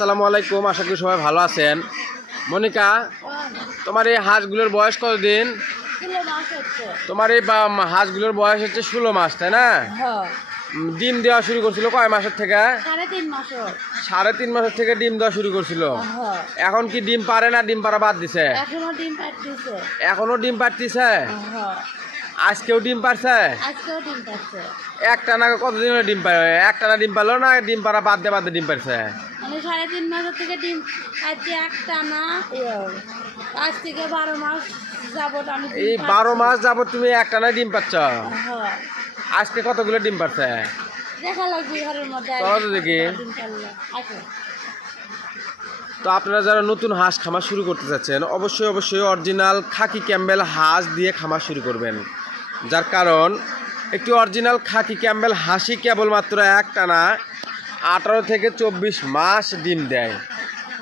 আসসালামু আলাইকুম, আশা করি সবাই ভালো আছেন। মনিকা, তোমার এই হাঁসগুলোর বয়স কতদিন? তোমার এই হাঁসগুলোর বয়স হচ্ছে ষোলো মাস, তাই না? ডিম দেওয়া শুরু করছিল কয় মাসের থেকে? সাড়ে তিন মাসের থেকে ডিম দেওয়া শুরু করছিল। এখন কি ডিম পারে না ডিম পাড়া বাদ দিছে? এখনও ডিম পারতিছে আজকেও ডিম পারছে একটা না কতদিন ডিম পারে একটা না ডিম পারল না ডিম পাড়া বাদ দিয়ে বাদ দিয়ে ডিম পারছে সাড়ে তিন মাসের থেকে ডিম আজকে একটা না। আজ থেকে বারো মাস যাবত আমি এই বারো মাস যাবত তুমি একটা না ডিম পাচ্ছ? হ্যাঁ। আজকে কতগুলো ডিম পাচ্ছে দেখা লাগবে ঘরের মধ্যে। চলো তো দেখি। আপনারা যারা নতুন হাঁস খামার শুরু করতে চাচ্ছেন অবশ্যই অবশ্যই অরিজিনাল খাকি ক্যাম্বেল হাঁস দিয়ে খামার শুরু করবেন। যার কারণ একটি অরিজিনাল খাকি ক্যাম্বেল হাঁসই কেবলমাত্র এক টানা আঠারো থেকে চব্বিশ মাস ডিম দেয়।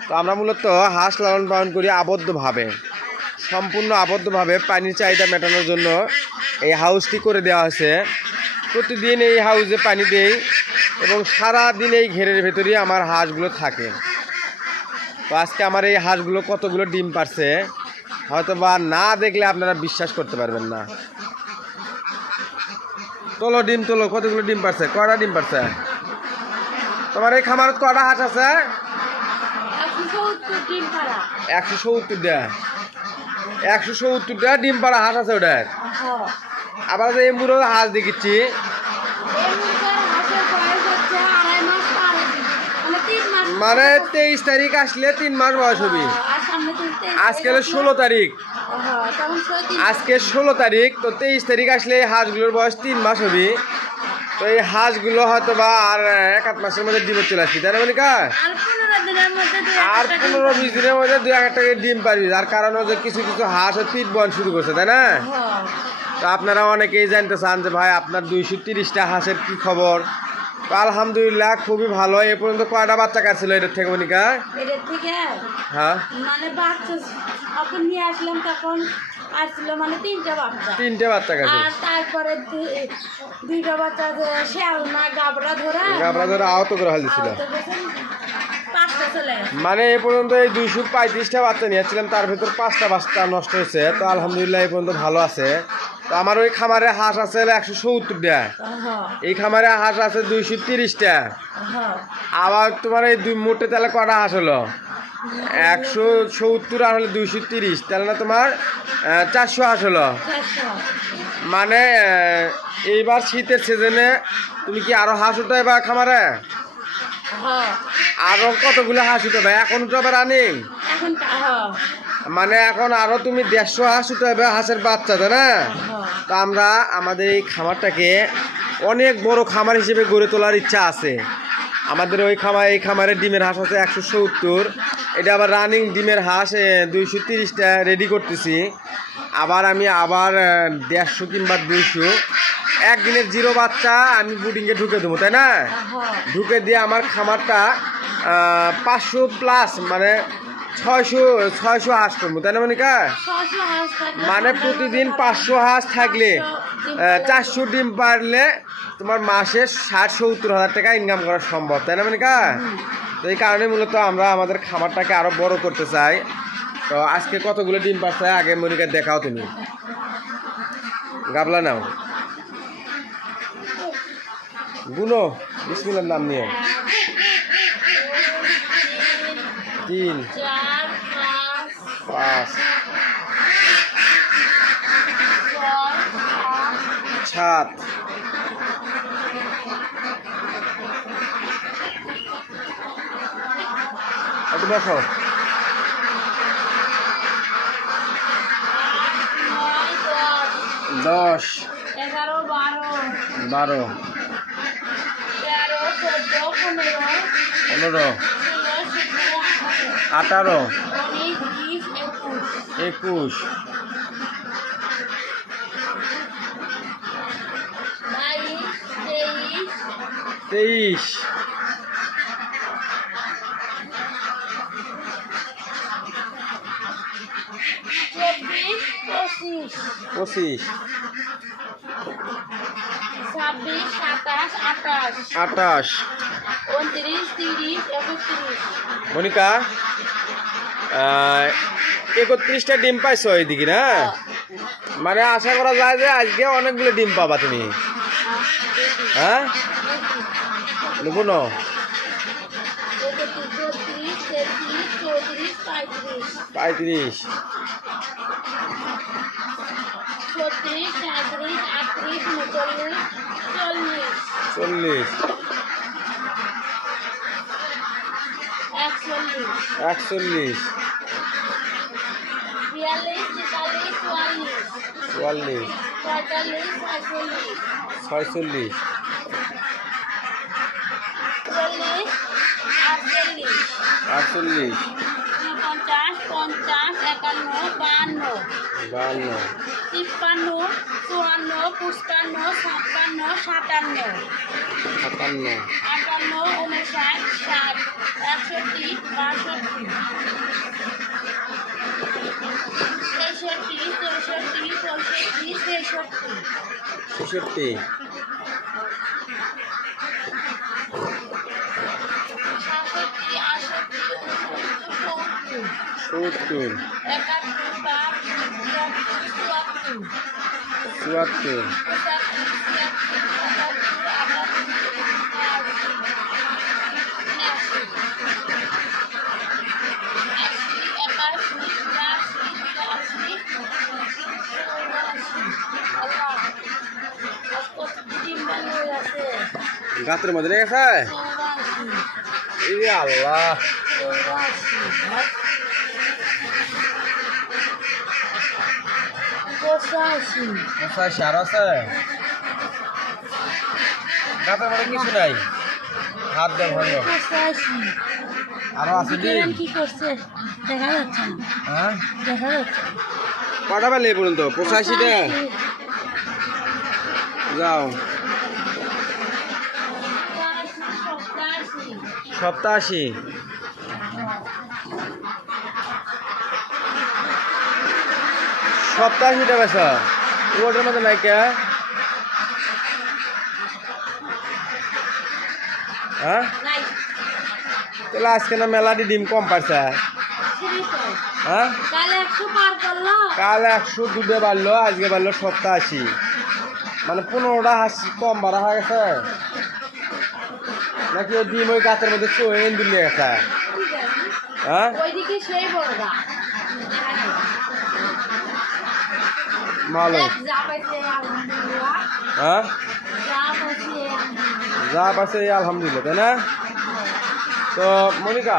তো আমরা মূলত হাঁস লালন পালন করি আবদ্ধভাবে। সম্পূর্ণ আবদ্ধভাবে পানির চাহিদা মেটানোর জন্য এই হাউসটি করে দেওয়া হয়েছে। প্রতিদিন এই হাউসে পানি দেই এবং সারা দিন এই ঘেরের ভেতরেই আমার হাঁসগুলো থাকে। তো আজকে আমার এই হাঁসগুলো কতগুলো ডিম পারছে হয়তো বা না দেখলে আপনারা বিশ্বাস করতে পারবেন না। তোলো ডিম, তোলো, কতগুলো ডিম পারছে? কয়টা ডিম পারছে? তোমার এই খামারত কয়টা হাঁস আছে? একশো সত্তরটা একশো সত্তরটা ডিম পাড়া হাঁস আছে ওটার? আবার এই মুড়ো হাঁস দেখিচ্ছি। হচ্ছে। মানে তেইশ তারিখ আসলে তিন মাস বয়স হবে। আজকে ষোলো তারিখ। আজকে ষোলো তারিখ তো তেইশ তারিখ আসলে এই হাঁসগুলোর বয়স তিন মাস হবে। তো এই হাঁসগুলো হয়তো বা আর এক আধ মাসের মধ্যে ডিমে চলে আসবে তাই না মনিকা আর পনেরো দু আর বিশ দিনের মধ্যে দুই এক টাকা ডিম পারবি যার কারণ হচ্ছে কিছু কিছু হাঁস পিট বন শুরু করছে তাই না? হ্যাঁ। তো আপনারা অনেকেই জানতে চান যে ভাই আপনার দুইশো তিরিশটা হাঁসের কি খবর? তো আলহামদুলিল্লাহ খুবই ভালো। এ পর্যন্ত কয়টা বাচ্চা কাটছিল এটার থেকে মনিকা হ্যাঁ। মানে বাচ্চা নিয়ে আসলাম তখন আসছিল মানে তিনটা বাচ্চা। তিনটে বাচ্চা কাছে আর তারপরে দুইটা বাচ্চা শেয়াল না গাবড়া ধরা গাবড়া ধরে আহত করে দিছিল আহত গেছে। মানে এ পর্যন্ত এই দুইশো পঁয়ত্রিশটা বাচ্চা নিয়েছিলাম তার ভেতর পাঁচটা বাচ্চা নষ্ট হয়েছে। তো আলহামদুলিল্লাহ এই পর্যন্ত ভালো আছে। তো আমার ওই খামারে হাঁস আছে একশো সত্তরটা। হ্যাঁ। এই খামারে হাঁস আছে দুইশো তিরিশটা। হ্যাঁ। আবার তোমার এই দুই মোটে তাহলে কটা হাঁস হলো? একশো সত্তর আর হলো দুইশো তিরিশ। তাহলে না তোমার চারশো হাঁস হলো মানে এইবার শীতের সিজনে তুমি কি আরও হাঁস উঠাই বা খামারে আরও কতগুলো হাঁস উঠাবে এখন উঠাবে রানিং? মানে এখন আরও তুমি দেড়শো হাঁস উঠাবে হাঁসের বাচ্চা তাই না? তো আমরা আমাদের এই খামারটাকে অনেক বড় খামার হিসেবে গড়ে তোলার ইচ্ছা আছে। আমাদের ওই খামার এই খামারের ডিমের হাঁস আছে একশো সত্তর। এটা আবার রানিং ডিমের হাঁস দুইশো তিরিশটা রেডি করতেছি। আবার আমি আবার দেড়শো কিংবা দুইশো। একদিনের জিরো বাচ্চা আমি বুডিংয়ে ঢুকে দেবো তাই না? ঢুকে দিয়ে আমার খামারটা পাঁচশো প্লাস মানে ছয়শো ছয়শো হাঁস করব তাই না মনিকা? মানে প্রতিদিন পাঁচশো হাঁস থাকলে চারশো ডিম পারলে তোমার মাসে ষাট সত্তর হাজার টাকা ইনকাম করা সম্ভব তাই না মনিকা? তো এই কারণে মূলত আমরা আমাদের খামারটাকে আরও বড় করতে চাই। তো আজকে কতগুলো ডিম পাচ্ছে আগে মনিকা দেখাও তুমি। গাবলা নাও। গুনো, বিসমিল্লার নাম নিয়ে। তিন, পাঁচ, সাত দেখো। দশ বারো পনেরো আঠারো একুশ তেইশ তেইশ চব্বিশ পঁচিশ। ছাব্বিশ সাতাশ আঠাশ। আঠাশ। উনত্রিশ তিরিশ একত্রিশ। মনিকা একত্রিশটা ডিম পাইছো এইদিকে না? মানে আশা করা যায় যে আজকে অনেকগুলো ডিম পাবা তুমি। হ্যাঁ? নেব না পঁয়ত্রিশ। ছত্রিশ সাঁত্রিশ আটত্রিশ উনচল্লিশ চল্লিশ। চল্লিশ। একচল্লিশ। চুয়াল্লিশ। ছয়চল্লিশ। ছয়চল্লিশ। চল্লিশ আটচল্লিশ। আটচল্লিশ। পঞ্চাশ পঞ্চাশ। একান্ন বাহান্ন। বান্ন তিপ্পান্ন চুয়ান্ন পুষ্পান্ন ছাপ্পান্ন সাতান্ন। সাতান্ন। আটান্ন উনষাট ষাট একষট্টি বাষট্টি। তেষট্টি চৌষট্টি পঁয়ষট্টি ছেষট্টি ছেষট্টি। হয়ে আছে গাতের মধ্যে রেখে আল্লাহ। পঁচাশি। পঁচাশি আর আছে? কিছু নাই। হাত দেওয়া ভালো। পঁচাশি। আরও আছে ডিম বিকেলেন কি করছে। দেখা যাচ্ছে হ্যাঁ? দেখা যাচ্ছে না। কটা বেলে পর্যন্ত? পঁচাশিটা? যাও। পঁচাশি, সপ্তাশিটা বেসা ওটার মধ্যে নাই কে হ্যাঁ? তাহলে আজকে না মেলাটি ডিম কম পারছে হ্যাঁ? কাল একশো দুধে বাড়লো, আজকে বাড়লো সপ্তাশি মানে পনেরোটা হাসি কম বাড়া হয়ে গেছে। নাকি ডিম ওই গাছের মধ্যে চোয়েন দিলে গেছে। হ্যাঁ? ভালো হ্যাঁ যা পাইছে। এই আলহামদুলিল্লাহ তাই না? তো মনিকা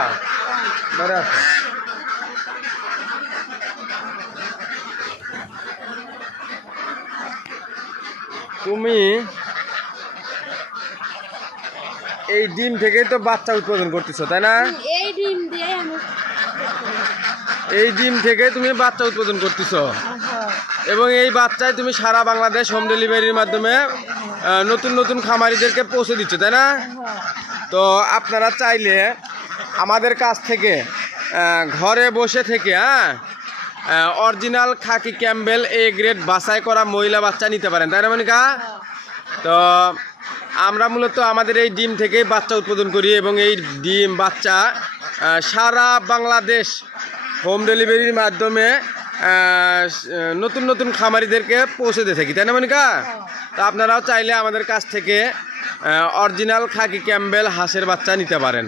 ধরে আছে তুমি এই ডিম থেকেই তো বাচ্চা উৎপাদন করতেছো তাই না? এই ডিম দিয়ে এই ডিম থেকে তুমি বাচ্চা উৎপাদন করতেছো। এবং এই বাচ্চায় তুমি সারা বাংলাদেশ হোম ডেলিভারির মাধ্যমে নতুন নতুন খামারিদেরকে পৌঁছে দিচ্ছ, তাই না? তো আপনারা চাইলে আমাদের কাছ থেকে ঘরে বসে থেকে হ্যাঁ original khaki Campbell A grade বাছাই করা মহিলা বাচ্চা নিতে পারেন, তাই না, মনিকা? তো আমরা মূলত আমাদের এই ডিম থেকেই বাচ্চা উৎপাদন করি এবং এই ডিম বাচ্চা সারা বাংলাদেশ হোম ডেলিভারির মাধ্যমে নতুন নতুন খামারিদেরকে পৌঁছে দিয়ে থাকি তাই না মনিকা? তো আপনারাও চাইলে আমাদের কাছ থেকে অরিজিনাল খাকি ক্যাম্বেল হাঁসের বাচ্চা নিতে পারেন।